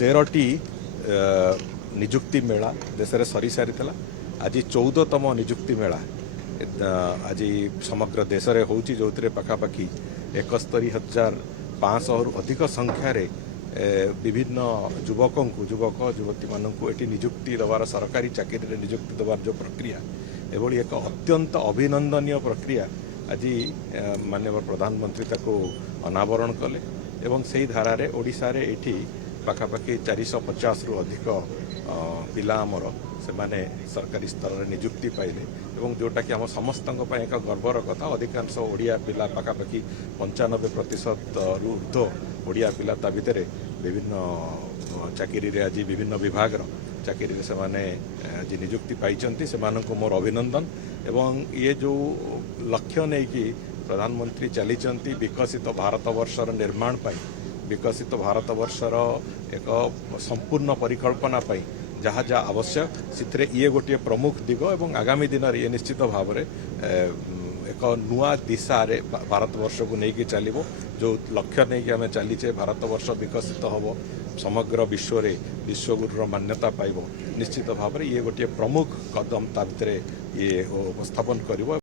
13टी निजुक्ति मेला देश में सरी सारी आज 14तम निजुक्ति मेला आज समग्र देश में होची जो पखापाखि 71,500 अधिक संख्यार विभिन्न युवक युवती मानू ये निजुक्ति दबार सरकारी चाकरी निजुक्ति दबार जो प्रक्रिया एभली एक अत्यंत अभिनंदनीय प्रक्रिया आज माननीय प्रधानमंत्री ताको अनावरण कले एवं से धारा ओडिशा रे एठी पाखापाखि 450 रु अधिक पिला आमर से माने सरकारी स्तर में निजुक्ति पाइले एवं जोटा कि आम समस्त एक गर्वर कथा अधिकांश ओडिया पिला पाखापाखि 95% रु ऊर्ध्व ओडिया पिला ता भितर विभिन्न चाकरी रे आज विभिन्न विभाग चाकरी से माने आज निजुक्ति पाइचंती से माननको मोर अभिनंदन एवं ये जो लक्ष्य नहीं कि प्रधानमंत्री चलीचंती विकसित भारत वर्षर निर्माण पाई विकसित भारत वर्षर एक संपूर्ण परिकल्पना पाई जहाँ जहाँ आवश्यक से ये गोटे प्रमुख दिग एवं आगामी दिन ये निश्चित भाव में एक नुआ दिशा रे भारत वर्ष को लेकिन चलो जो लक्ष्य नहीं कि आम चलीचे भारत वर्ष विकसित हम समग्र विश्व रे विश्वगुरुर मान्यता पाइब निश्चित भाव में ये गोटे प्रमुख कदम ता भीतर ये उपस्थापन करिवो